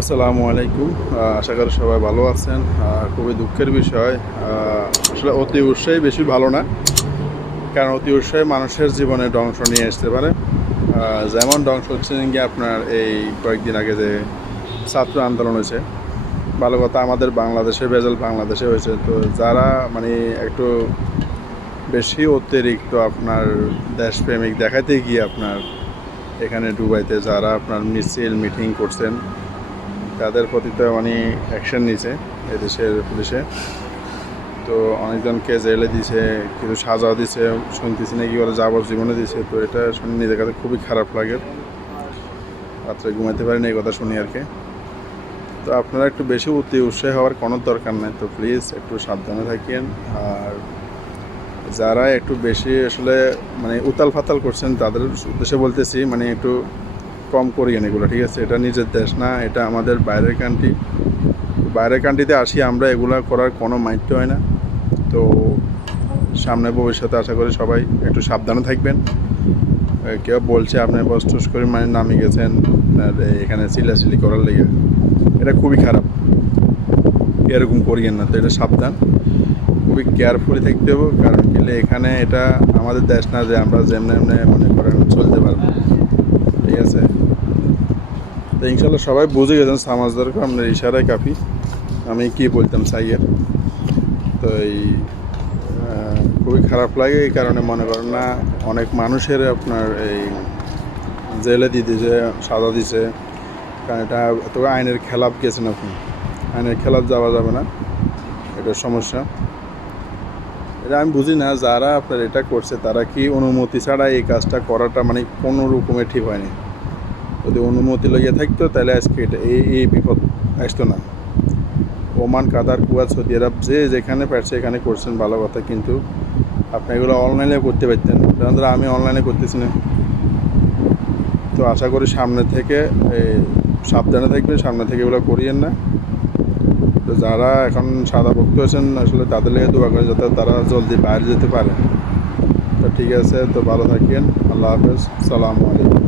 আসসালামু আলাইকুম। আশা করি সবাই ভালো আছেন। খুবই দুঃখের বিষয়। আসলে অতি উৎসাহী বেশি ভালো না। কারণ অতি উৎসাহী মানুষের জীবনে ধ্বংস নিয়ে আসতে পারে। যেমন ধ্বংস হচ্ছে গিয়ে আপনার এই কয়েকদিন আগে যে ছাত্র আন্দোলন হয়েছে। ভালো কথা, আমাদের বাংলাদেশে, বেজাল বাংলাদেশে হয়েছে। তো যারা মানে একটু বেশি অতিরিক্ত আপনার দেশপ্রেমিক দেখাতে গিয়ে আপনার এখানে দুবাইতে যারা আপনার মিছিল, মিটিং করছেন তাদের প্রতি তো মানে অ্যাকশন নিছে এদেশের পুলিশে। তো অনেকজনকে জেলে দিছে, কিছু সাজা দিছে, শুনতেছি নাকি ওরা যাবজ্জীবনে দিছে। তো এটা শুনে নিজের কাছে খুবই খারাপ লাগে। রাত্রে ঘুমাতে পারিনি এই কথা শুনি আর কি তো আপনারা একটু বেশি অতি উৎসাহী হওয়ার কোনো দরকার নেই। তো প্লিজ একটু সাবধানে থাকেন। আর যারা একটু বেশি আসলে মানে উতাল ফাতাল করছেন, তাদের উদ্দেশ্যে বলতেছি মানে একটু কম করিয়েন এগুলো, ঠিক আছে? এটা নিজের দেশ না, এটা আমাদের বাইরের কান্ট্রি বাইরের কান্ট্রিতে আসি আমরা, এগুলো করার কোনো মাইন্ড হয় না। তো সামনে ভবিষ্যতে আশা করি সবাই একটু সাবধানে থাকবেন। কেউ বলছে আপনি বস টুস করে মানে নামে গেছেন আর এখানে চিল্লাচিল্লি করার লেগে। এটা খুবই খারাপ। এরকম করিয়েন না, তো এটা সাবধান। খুবই কেয়ারফুলি থাকতে হবে, কারণ কি এখানে এটা আমাদের দেশ না যে আমরা যেমনি এমনি মনে করেন চলতে পারব। ঠিক আছে? তো ইনশাল্লাহ সবাই বুঝে গেছেন সমাজদারকে আপনার ইশারায় কাফি। আমি কি বলতাম সাইয়ের তো এই খুবই খারাপ লাগে এই কারণে মনে করেন না, অনেক মানুষের আপনার এই জেলে দিয়ে দিয়েছে সাজা দিছে। কারণ এটা তো আইনের খেলাপ গেছেন আপনি। আইনের খেলাপ যাওয়া যাবে না, এটা সমস্যা। এটা আমি বুঝি না, যারা আপনার এটা করছে, তারা কি অনুমতি ছাড়া এই কাজটা করাটা মানে কোনো রকমের ঠিক হয়নি। যদি অনুমতি লইয়া থাকতো, তাহলে আজকে এটা এই এই বিপদ আসতো না। ওমান, কাতার, কুয়াত, সৌদি আরব যে যেখানে পারছে এখানে করছেন ভালো কথা, কিন্তু আপনি এগুলো অনলাইনে করতে পারতেন ধরো আমি অনলাইনে করতেছি না। তো আশা করি সামনে থেকে সাবধানে থাকবেন, সামনে থেকে এগুলো করিয়েন না। তো যারা এখন সাদা ভক্ত আছেন, আসলে তাদের লেগে দোয়া করে যাতে তারা জলদি বাইরে যেতে পারে। তো ঠিক আছে, তো ভালো থাকেন। আল্লাহ হাফেজ। সালামু আলাইকুম।